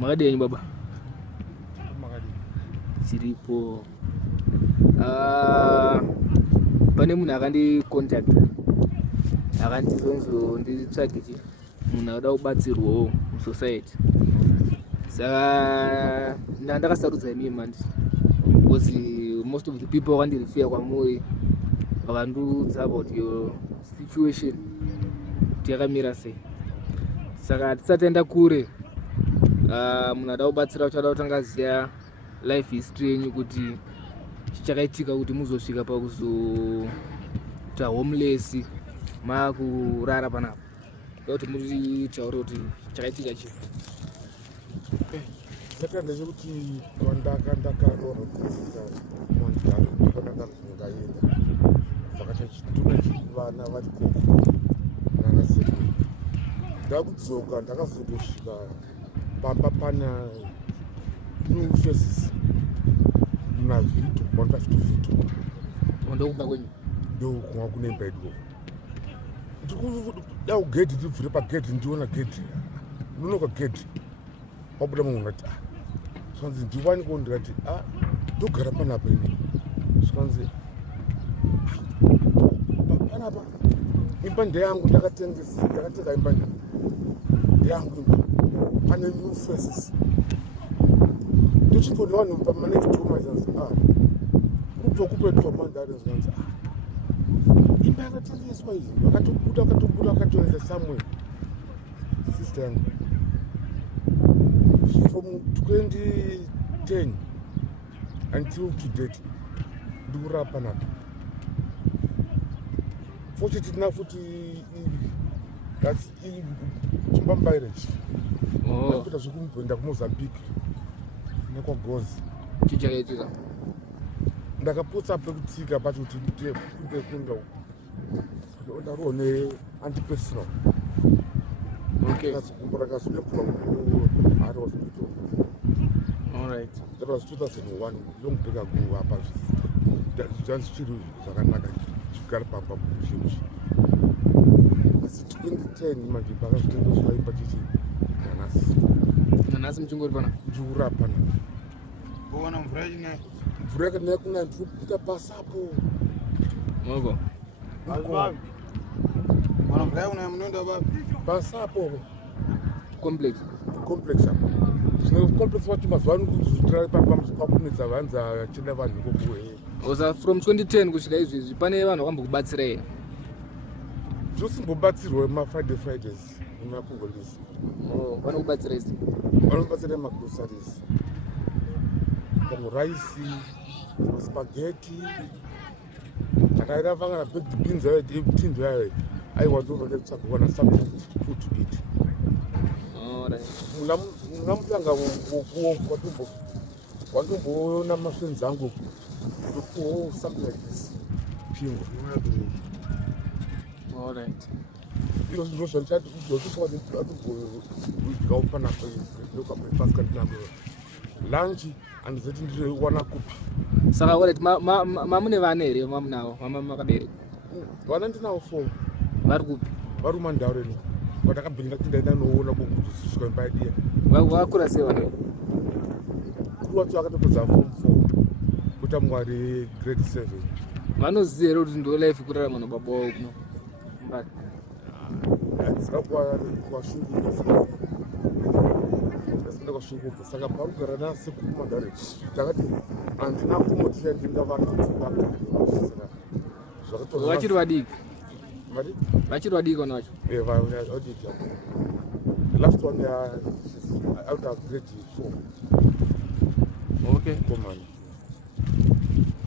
Makadini baba? Makadini. Chiripo. Pane munhu akandicontact. Akandizonzo nditsvage munhu anoda kubatsirwawo musociety. Saka ndakasarudza imi manje. Because most of the people vakandirefera kwamuri vakandiudza about your situation kuti yakamira sei. Saka tisati enda kure, munhu ada kubatsira uchada kutanga ziya life history yenyu kuti chichakaitika kuti muzosvika pakuzoita homeless makurara panapa. Kuti mutitaure kuti chakaitika chii. Ndakanda chekuti ndakaroora kuita Mudhara ndakazongaenda vakachituna vana vari koko nana Sept. Ndakudzoka ndakazongosvika pamba pana new faces na vhito 150 vhito ndokuba kwenyu ndokumwa kunemba idoko. Ndikuda kugedhi ndibvire pagedhi ndiona gedhi ndinonoka gedhi wabuda munhu ngati svanzi ndiwaniko ndikati ndogara panapa ini svanzi panapa imba ndeyangu ndakatenga imba ndeyangu imba pane new faces ndichifona vanhu pamaneti toma zvanzi kubva kupetwa mandari zvanzi imba yakatengeswa izvi vakatobuda vakatoenda somewhere sister yangu from 2010 until to date ndikurapa napo. Fortunately enough futhi that's Mbare. Ndakuita zvekumbenda kuMozambique nekwaGozi. Chichakaitika. Ndakapotsa pekutsika pacho kuti kunga ndaroone antipersonal. Okay. That's kumbrakasule from Harare hospital. All right. That was 2001. Long back ago apa. Just chiru zvakanaka chigara pamba kuchimuchi. Asi 2010 manje pakazvitendoswa ipa chichi nanasi mchingori pana njura pana. Kuona mvura ina. Mvura kana kuna ndikuita pasapo. Moko. Alba. Wana mvura una mnondo baba. Pasapo. Complex Hapo. Zvino complex wacho mazwano kuzvitira pakunetsa vanza chenda vanhu kokuwe. Oza from 2010 kusvika izvi pane vanhu vakambokubatsira here. Tosimbobatsirwa Fridays nemakongolesi. Vanokubatsira izvi. Vanobatsira magroceries. Como rice, spaghetti. Kana ira vanga baked beans tinzo yayo. I want to get something food to eat. Munamutanga watomboona mafriends angu kuti something like this pingo. All right. Ilo ndiro zvanchati kuzosukwa atombogawo panapa breakfast kantinango lunch andizoti ndiriwana kupi. Saka alright, mamune vana here mamunavo makabere? Vana ndinawo 4. Vari kupi? Vari kuMandau ino. Ndakabhiringa kuti ndaenda noona kuzosvika imba idiya. Vakura sei vana? Kuri wacho akatopedza form 4 kuita mwari grade 7. Vanoziva here kuti ndo life kurarama nababa wavo kuno Mbare? Hadzina kuwashungudza saka parikugara nasi kuMandau ndakati handina kumotira ndingavana kuti vagare. Vachiri vadiki? Mari? Vachiri vadiki vana vacho? Vadiki. The last one out of grade 4. Okay. Common.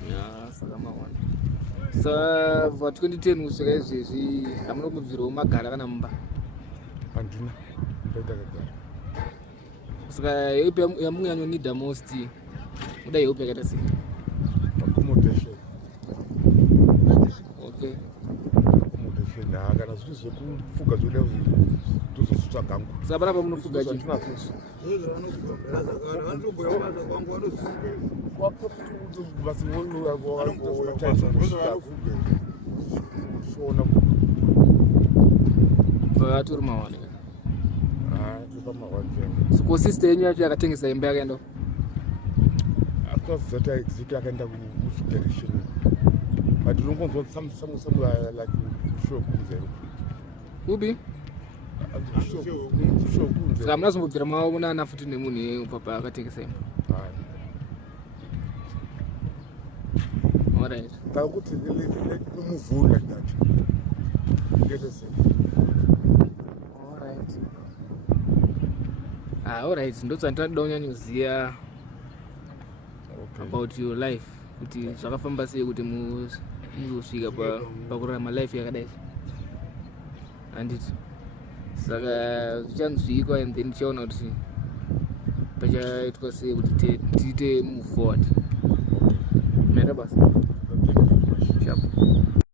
Yeah, saka mawanda. Sa va 2010 kusvika izvezvi hamuna kubvirawo magara kana mumba? Handina. Ndakagara. Saka help yamunganyanonida most muda help yakaita sei? Accommodation. Okay. Kana zviri zvekufuga zvoda tozozvitsvaga angu. Saka panapa munofuga chii? Vatori mawana. So sister yenyu yacho yakatengesa imba yakaenda. Akuzota exit akaenda kudirection. But unongonzwa some like Sheckom. Ubi? Sheckom. Saka munazomubvira maona futi nemunhu papa akatengesa imba. Alright. Takuti move like that. Get us. Alright. Alright. Ndotsva ndatoda kunyanyuziya about your life. Kuti zvakafamba sei kuti muzosvika pakurarama life yakadai. Handiti. Saka zvichanzwikwa and then tichaona kuti pachaitwa sei kuti tiite move forward. Mera basa. Sharp.